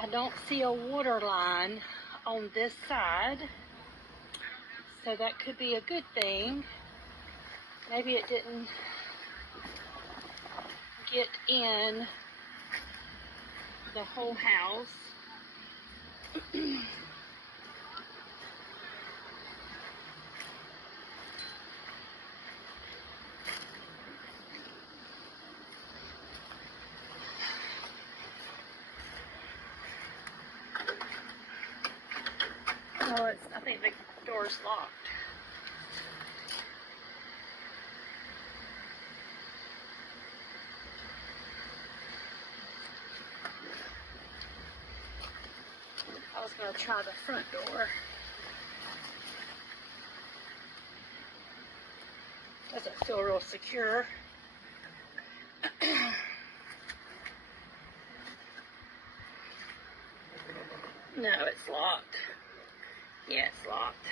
I don't see a water line on this side, so that could be a good thing. Maybe it didn't get in the whole house. Oh, I think the door's locked. I was going to try the front door. Doesn't feel real secure. No, it's locked. Yeah, it's locked.